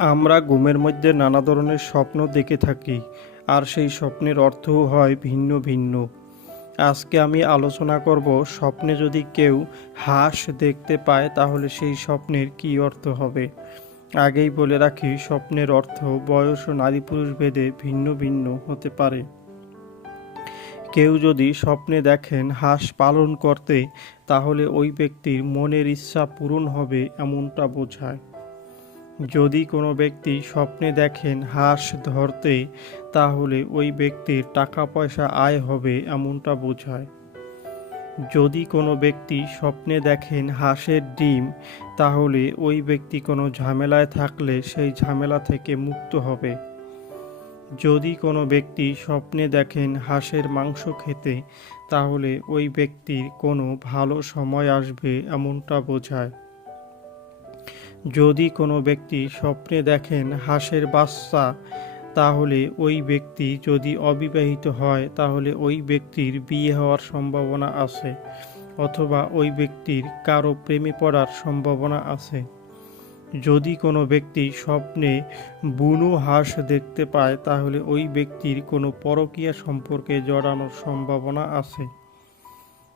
আমরা ঘুমের মধ্যে নানা ধরনের স্বপ্ন দেখে থাকি, আর সেই স্বপ্নের অর্থও হয় ভিন্ন ভিন্ন। আজকে আমি আলোচনা করব স্বপ্নে যদি কেউ হাঁস দেখতে পায়, তাহলে সেই স্বপ্নের কী অর্থ হবে? আগেই বলে রাখি, স্বপ্নের অর্থ বয়স ও নারী পুরুষ ভেদে ভিন্ন ভিন্ন হতে পারে। কেউ যদি স্বপ্নে দেখেন হাঁস পালন করতে, তাহলে ওই ব্যক্তির মনের ইচ্ছা পূরণ হবে এমনটা বোঝায়। যদি কোনো ব্যক্তি স্বপ্নে দেখেন হাঁস ধরতে, তাহলে ওই ব্যক্তির টাকা পয়সা আয় হবে এমনটা বোঝায়। যদি কোনো ব্যক্তি স্বপ্নে দেখেন হাঁসের ডিম, তাহলে ওই ব্যক্তি কোনো ঝামেলায় থাকলে সেই ঝামেলা থেকে মুক্ত হবে। যদি কোনো ব্যক্তি স্বপ্নে দেখেন হাঁসের মাংস খেতে, তাহলে ওই ব্যক্তির কোনো ভালো সময় আসবে এমনটা বোঝায়। যদি কোনো ব্যক্তি স্বপ্নে দেখেন হাঁসের বাচ্চা, তাহলে ওই ব্যক্তি যদি অবিবাহিত হয়, তাহলে ওই ব্যক্তির বিয়ে হওয়ার সম্ভাবনা আছে অথবা ওই ব্যক্তির কারও প্রেমে পড়ার সম্ভাবনা আছে। যদি কোনো ব্যক্তি স্বপ্নে বুনো হাঁস দেখতে পায়, তাহলে ওই ব্যক্তির কোনো পরকীয়া সম্পর্কে জড়ানোর সম্ভাবনা আছে।